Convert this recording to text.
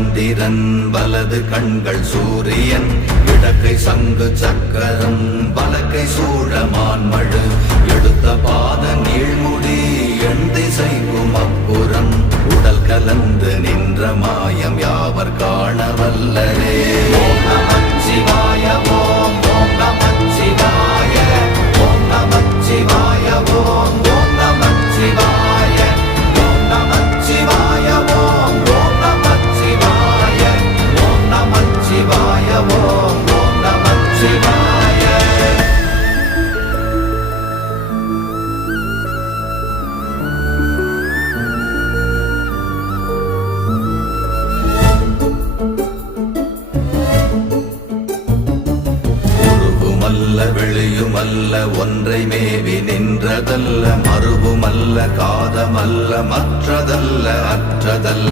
சந்திரன் வலது கண்கள் சூரியன் இடக்கை சங்கு சக்கரம் வலக்கை சூழமான்மழு எடுத்த பாத நீழ்முடி எண் திசைக்கும் அப்புறம் உடல் கலந்து நின்ற மாயம் யாவர் காண வல்லரே. ஓம் நமச்சிவாய ஓம் ஓம் நமச்சிவாய ஓம் நமச்சிவாய ஓம் ஓம் நமச்சிவாய ஓம் நமச்சிவாய ஓம் ஓம் நமச்சிவாய ஓம் நமச்சிவாய ஓம் ஓம் நமச்சிவாய. வெளியுமல்ல ஒன்றை மேவி நின்றதல்ல மறுவுமல்ல காதமல்ல மற்றதல்ல அற்றதல்ல